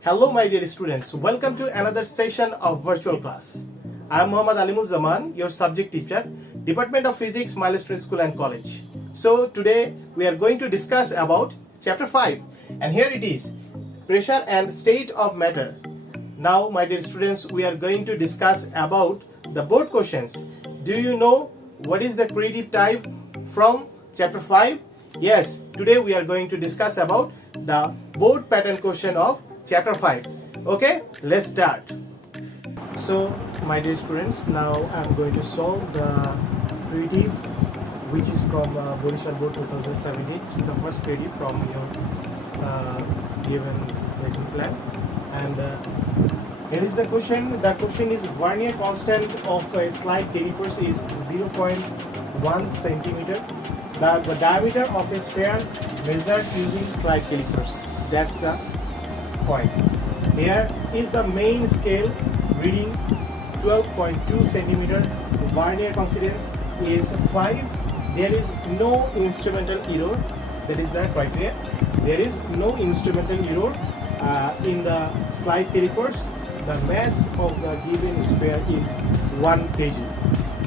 Hello my dear students, welcome to another session of virtual class. I am Muhammad Alimuzzaman, your subject teacher, Department of Physics, Milestone School and College. So today we are going to discuss about chapter 5 and here it is, pressure and state of matter. Now my dear students, we are going to discuss about the board questions. Do you know what is the creative type from chapter 5? Yes, today we are going to discuss about the board pattern question of chapter 5. Okay, let's start. So my dear students, now I'm going to solve the creative which is from Borisal Board 2017. The first creative from your given lesson plan. And here is the question. The question is Vernier constant of a slide calipers is 0.1 centimeter. The diameter of a sphere measured using slide calipers. That's the point. Here is the main scale reading 12.2 centimeter. Vernier coincidence is 5. There is no instrumental error. That is the criteria. There is no instrumental error in the slide calipers. The mass of the given sphere is 1 kg.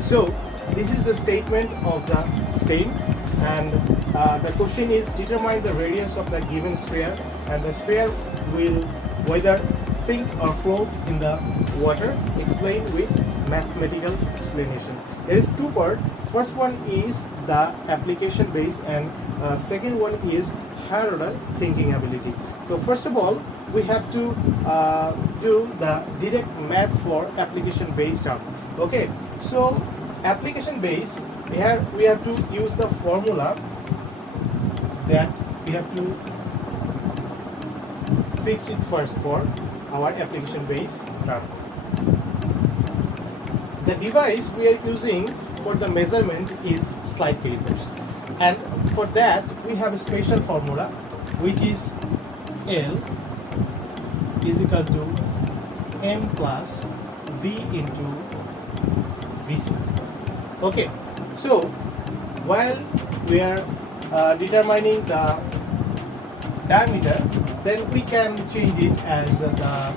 So this is the statement of the stain. And the question is determine the radius of the given sphere, and the sphere will whether sink or float in the water. Explain with mathematical explanation. There is two parts. First one is the application base and second one is higher order thinking ability. So first of all, we have to do the direct math for application based term. Okay, so application base, here we have to use the formula that we have to fix it first for our application base term. The device we are using for the measurement is slide calipers, and for that we have a special formula which is L is equal to M plus V into VC. Okay, so while we are determining the diameter, then we can change it as the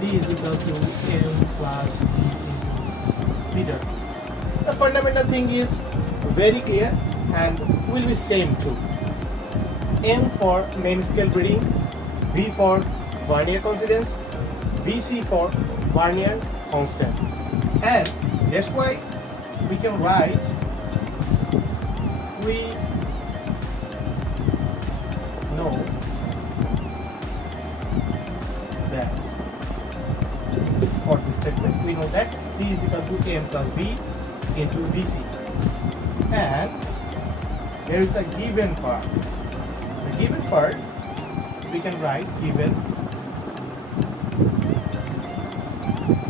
D is equal to M plus V into meters. The fundamental thing is very clear and will be same too. M for main scale reading, V for Vernier coincidence, VC for Vernier constant, and that's why we can write we know that for this statement we know that D is equal to M plus V into VC, and there is the given part. The given part we can write given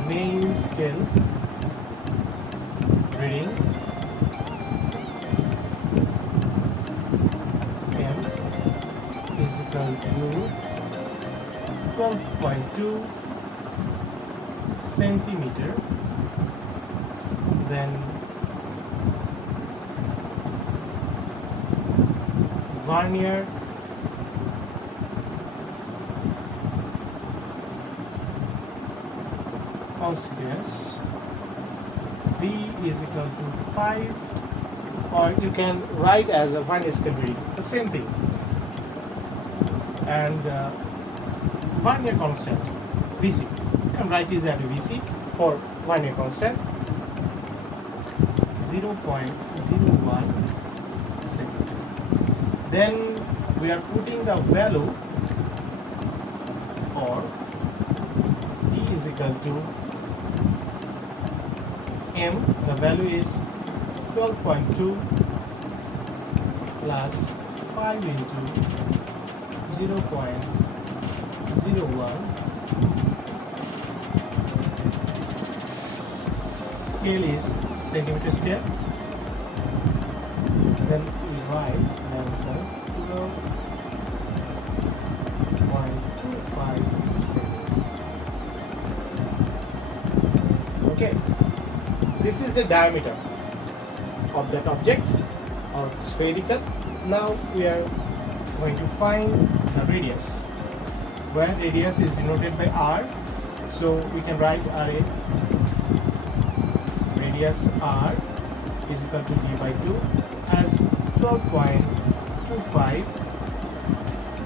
main scale reading M is equal to 12.2 centimeter. Then Vernier coincidence V is equal to 5, or you can write as a Vernier scale reading, the same thing. And Vernier constant VC, you can write this as a VC for Vernier constant 0.01 second. Then we are putting the value for E is equal to M, the value is 12.2 plus 5 into 0.01. Scale is centimeter scale. Then we write the answer 12.257. Okay. This is the diameter of that object or spherical. Now we are going to find the radius. where radius is denoted by r. So we can write RA, radius r is equal to d by 2 as 12.25.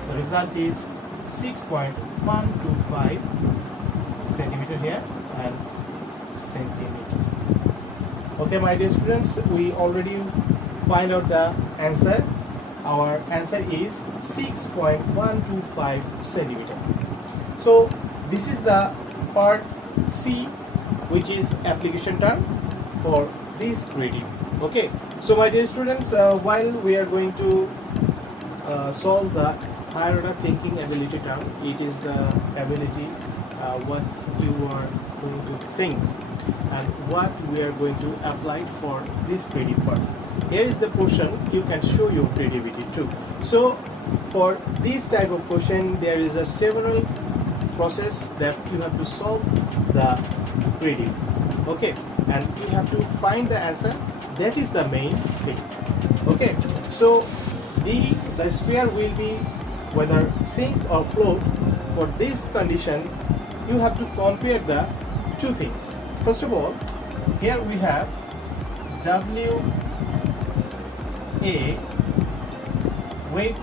The result is 6.125 centimeter here and centimeter. Okay, my dear students, we already find out the answer. Our answer is 6.125 centimeter. So this is the part C, which is application term for this grading. Okay, so my dear students, while we are going to solve the higher order thinking ability term, it is the ability what you are going to think and what we are going to apply for this grading part. Here is the portion you can show your creativity too. So for this type of question, there is a several process that you have to solve the grading. Okay, and you have to find the answer. That is the main thing. Okay, so the sphere will be whether sink or float. For this condition, you have to compare the two things. First of all, here we have W A weight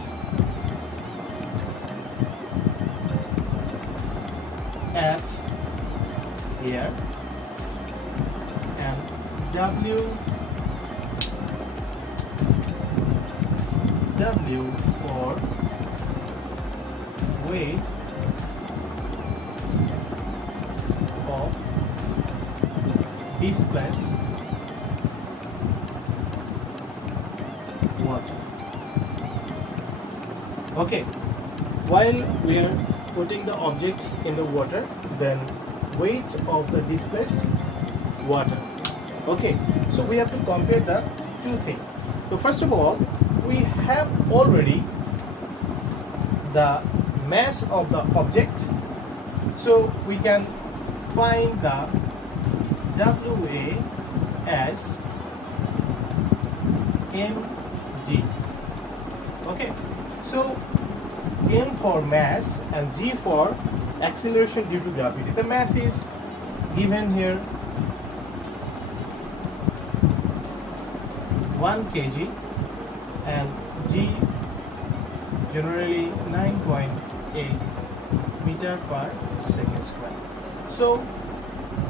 at here and W for weight of displaced water. Okay, while we are putting the object in the water, then weight of the displaced water. Okay, so we have to compare the two things. So first of all, we have already the mass of the object, so we can find the WA as mg. Okay, so m for mass and g for acceleration due to gravity. The mass is given here 1 kg and g generally 9.8 meter per second square. So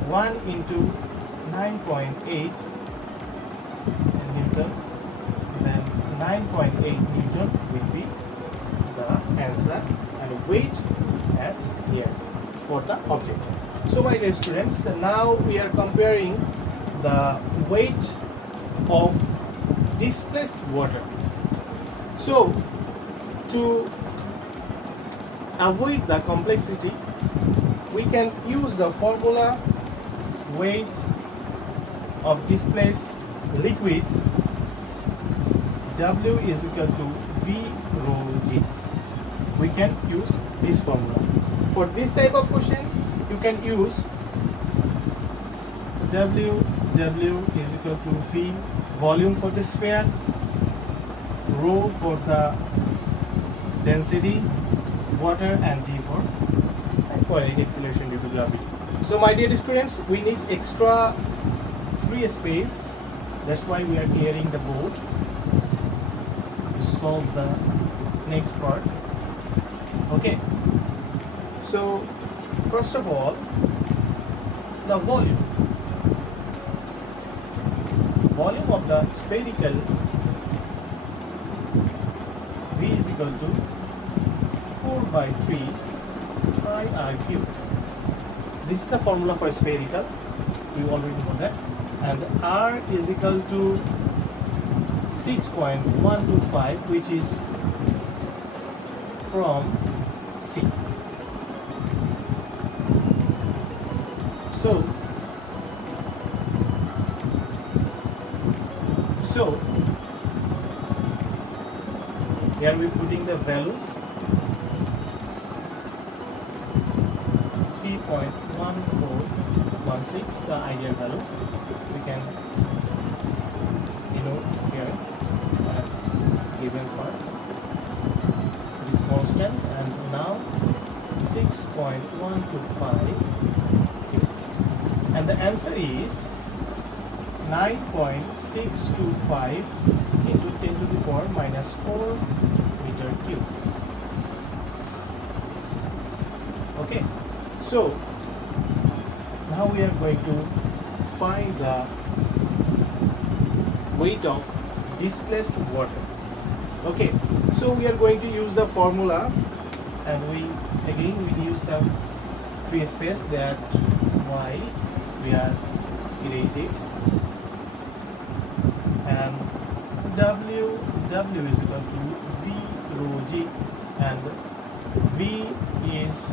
1 into 9.8 Newton, then 9.8 Newton will be the answer, and weight at here for the object. So my dear students, now we are comparing the weight of displaced water. So to avoid the complexity, we can use the formula weight of displaced liquid W is equal to V rho G. We can use this formula. For this type of question, you can use W is equal to V volume for the sphere, rho for the density, water, and G for acceleration due to gravity. So my dear students, we need extra free space. That's why we are clearing the board to solve the next part. Okay, so first of all, the volume of the spherical V is equal to 4 by 3 pi r cube. This is the formula for spherical, we already know that, and r is equal to 6.125, which is from C. So here we are putting the values 3.1416, the ideal value. We can denote here as given part. It is constant, and now C 6.125, okay. And the answer is 9.625 into 10 to the power minus 4 meter cube. Okay, so now we are going to find the weight of displaced water. Okay, so we are going to use the formula, and we use the free space, that why we are erase it, and W is equal to V rho G, and V is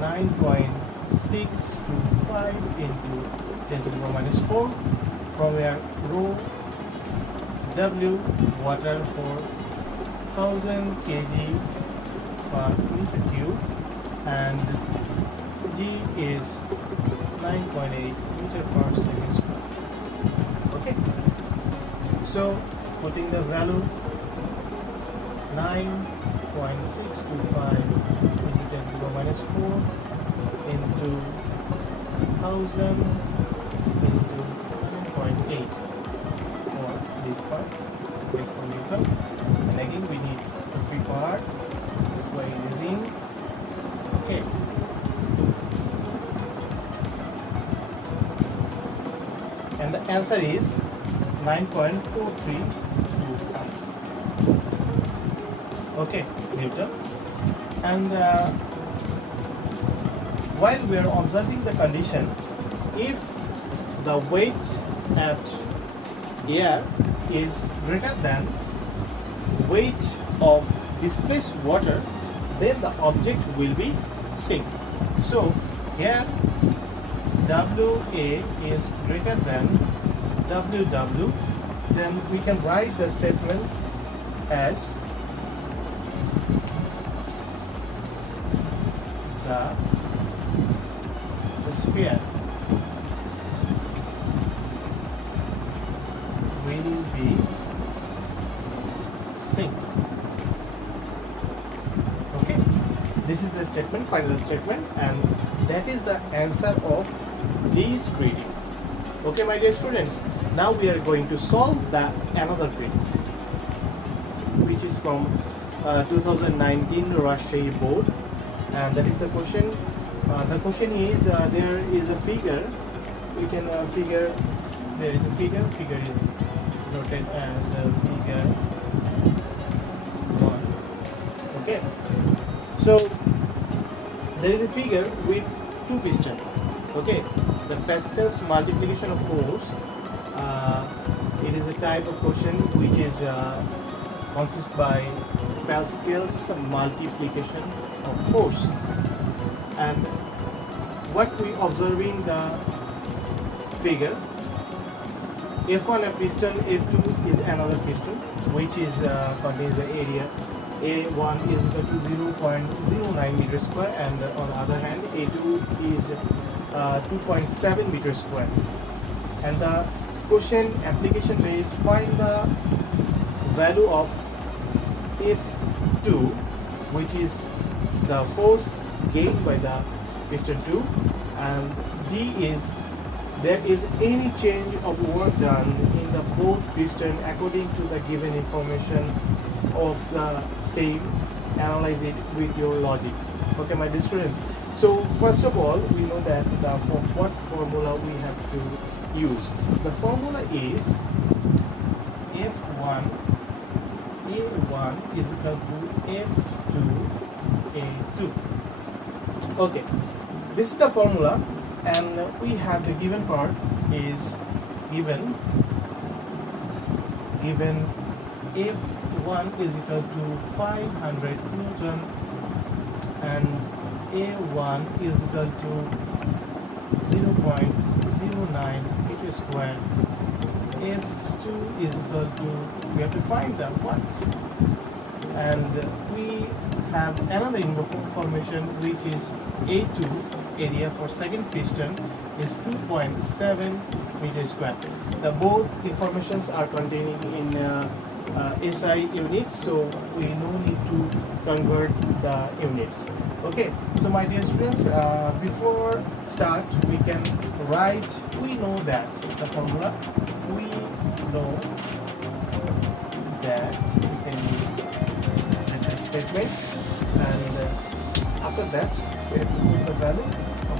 9.625 into 10 to the power minus 4, from where rho W, water for 1000 kg per meter cube, and G is 9.8 meter per second square. Okay, so putting the value 9.625 into 10 to the power minus 4 into 1000 into 9.8 for this part, wait for Newton, and again we need the free part, that's why it is in. Okay, and the answer is 9.4325. Okay, Newton. And while we are observing the condition, if the weight at air is greater than weight of displaced water, then the object will be sink. So here WA is greater than WW, then we can write the statement as the sphere will be sink. Okay, this is the statement, final statement, and that is the answer of this reading. Okay, my dear students, now we are going to solve the another reading, which is from 2019 Rajshahi board, and that is the question. The question is, there is a figure, we can figure, there is a figure is noted as figure 1. Okay, so there is a figure with two pistons. Okay, the Pascal's multiplication of force, it is a type of question which is consists by Pascal's multiplication of force, and what we observing the figure, F1 a piston, F2 is another piston, which is contains the area. A1 is equal to 0.09 meter square, and on the other hand A2 is 2.7 meter square. And the question application base, find the value of F2, which is the force gained by the piston 2, and D is there is any change of work done in the both piston according to the given information of the stem. Analyze it with your logic. Okay, my dear students. So first of all, we know that what formula we have to use. The formula is F1 A1 is equal to F2 A2. Okay, this is the formula, and we have the given part is given F1 is equal to 500 Newton and A1 is equal to 0.09 meter square. F2 is equal to, we have to find the what, and we have another information which is A2, area for second piston, is 2.7 meter square. The both informations are containing in SI units, so we no need to convert the units. Okay, so my dear students, before start we can write, we know that the formula, we know that we can use the statement, and after that we have to put the value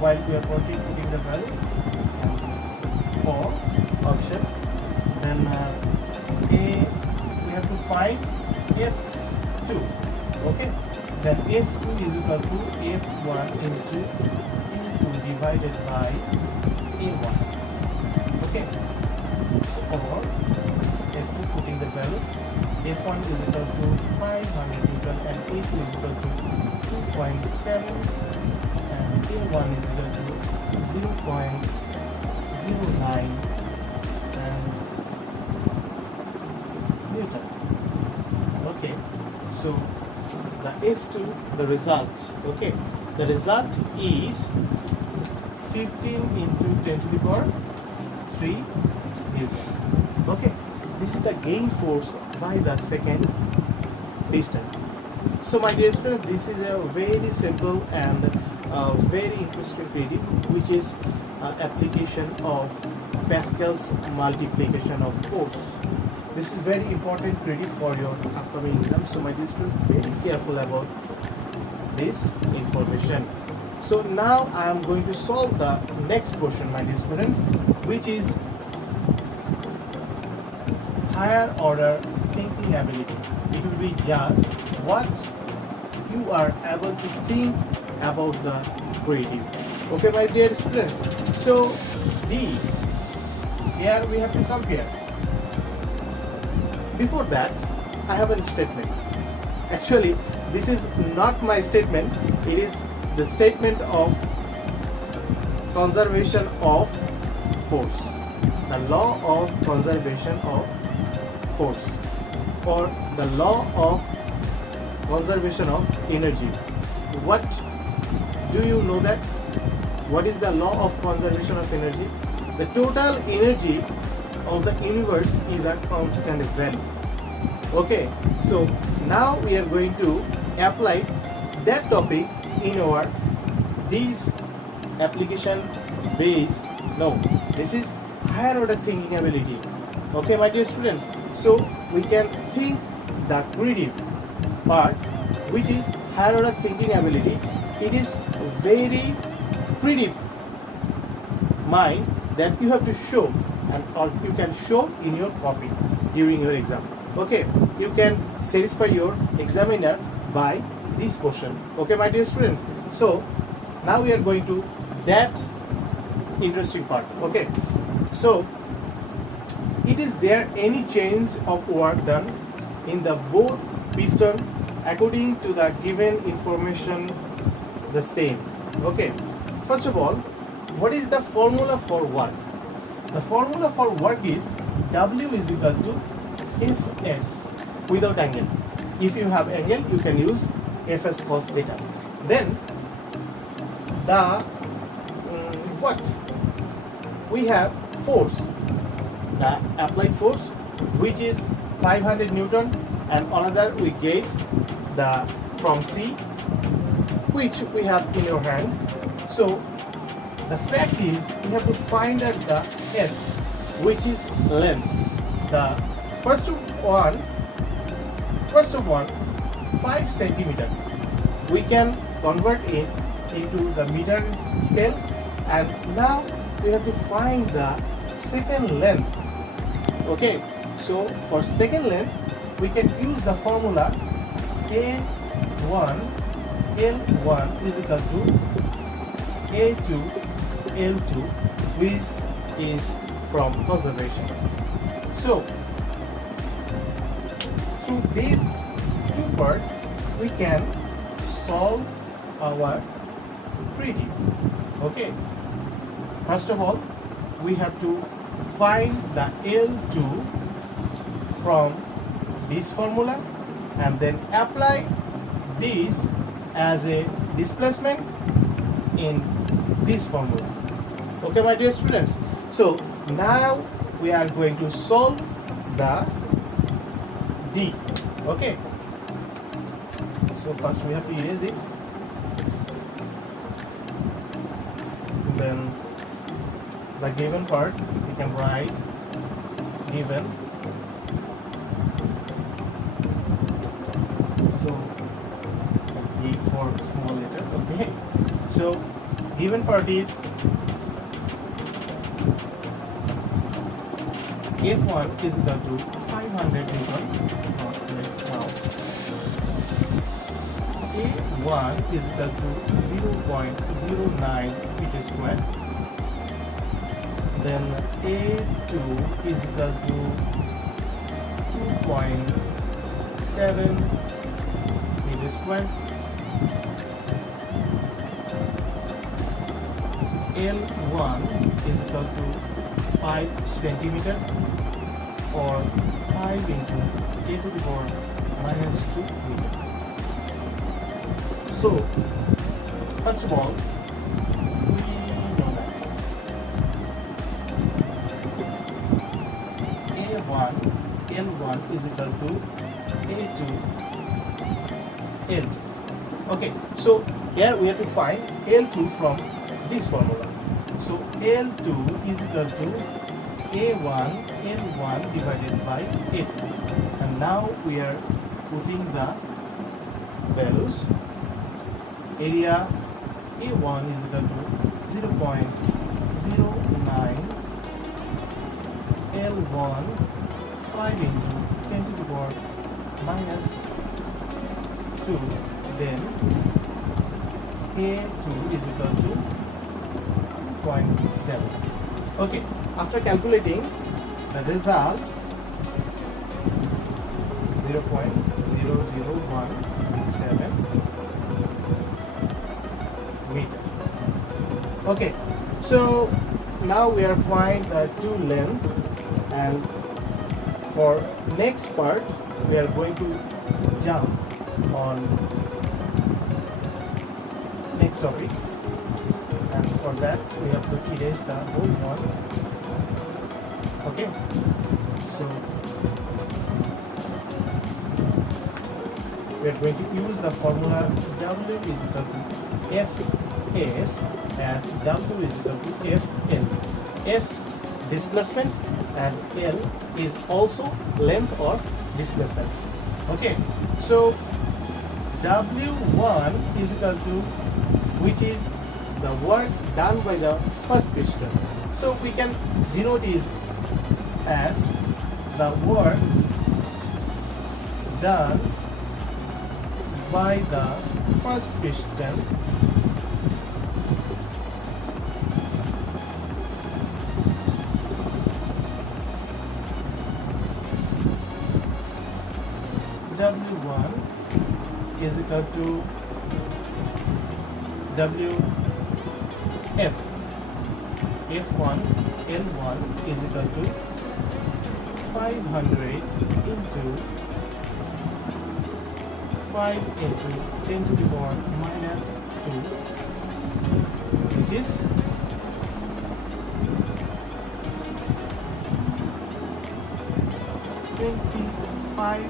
while we are putting the value for option. Then we have to find f2. Okay, then f2 is equal to f1 into divided by a1. Okay, so for f2 putting the values, f1 is equal to 500 newton and a2 is equal to 2.7 and a1 is equal to 0.09 and newton. Okay, so the f2, the result, okay, the result is 15 into 10 to the power 3 newton. Okay, this is the gain force by the second distance. So my dear students, this is a very simple and very interesting theory, which is application of Pascal's multiplication of force. This is very important credit for your upcoming exam. So my dear students, very careful about this information. So now I am going to solve the next question, my dear students, which is higher order thinking ability. It will be just what you are able to think about the creative. Okay, my dear students. So D, here we have to compare. Before that, I have a statement. Actually, this is not my statement. It is the statement of conservation of force. The law of conservation of force, or the law of conservation of energy. What do you know that? What is the law of conservation of energy? The total energy of the universe is a constant value. Okay, so now we are going to apply that topic in our this application based. No, this is higher order thinking ability. Okay, my dear students, so we can think the creative part, which is higher order thinking ability. It is very creative mind that you have to show, and or you can show in your copy during your exam. Okay, you can satisfy your examiner by this portion. Okay, my dear students, so now we are going to that interesting part. Okay, so it is there any change of work done in the both piston according to the given information the same. Okay, first of all, what is the formula for work? The formula for work is W is equal to Fs without angle. If you have angle, you can use Fs cos theta. Then the what we have force, the applied force, which is 500 Newton, and another we get the from C, which we have in your hand. So the fact is we have to find out the S, which is length. The first one 5 centimeter. We can convert it into the meter scale, and now we have to find the second length. Okay, so for second length we can use the formula A1 L1 is equal to A2 L2, which is from conservation. So through these two parts we can solve our creative. Okay, first of all we have to find the L2 from this formula and then apply this as a displacement in this formula. Okay, my dear students, so now we are going to solve the D. Okay, so first we have to erase it. then the given part we can write given. So G for small letter. Okay, so given part is F1 is equal to 500 Newton. Now A1 is equal to 0.09 meter square. Then A2 is equal to 2.7 meter square. L1 is equal to 5 centimeter, or 5 into 10 to the power minus 2 meter. So, first of all, we know that L1 is equal to A2 L2. Okay, so here we have to find L2 from this formula. So L2 is equal to A1 L1 divided by A2, and now we are putting the values. Area A1 is equal to 0.09 L1 5 into 10 to the power minus 2. Then A2 is equal to 2.7. Okay, after calculating the result, 0.00167 meter. Okay, so now we are find the two length, and for next part we are going to jump on next topic, and for that we have to erase the whole one. Okay, so we are going to use the formula W is equal to Fs, as W is equal to Fl. S displacement and L is also length or displacement. Okay, so W1 is equal to, which is the work done by the first piston. So we can denote it as the work done by the first piston W1 is equal to WF. F1 L1 is equal to 500 into 5 into 10 to the power minus 2, which is 25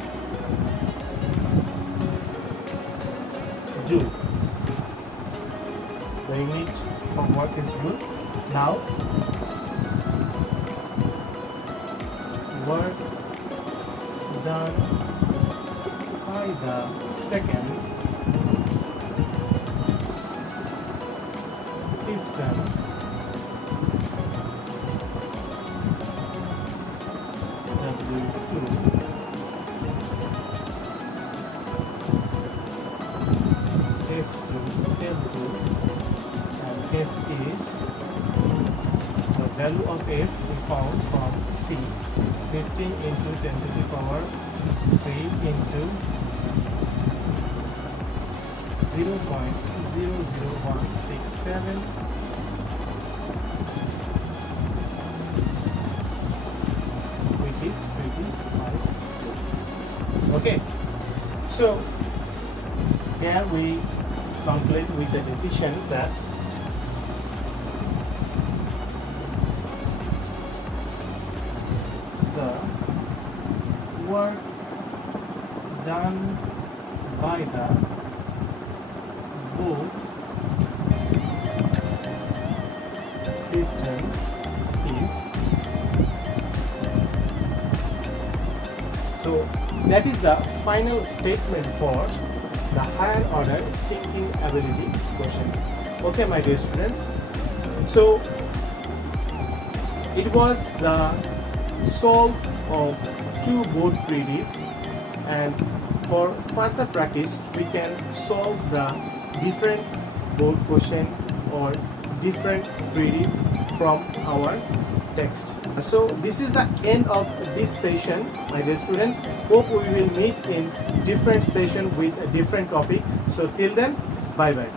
joule. The unit of work is joule. Now, work done by the second piston W2 F2 L2, and F is the value of F we found from C, 15 into 10 to the power 3 into 0.00167, which is 25. Okay, so here we conclude with the decision that the work done by the both system is so that is the final statement for the higher order thinking ability question. Okay, my dear students, so it was the solve of two board predicts, and for further practice we can solve the different board question or different predict from our text. So this is the end of this session, my dear students. Hope we will meet in different session with a different topic. So till then, bye bye.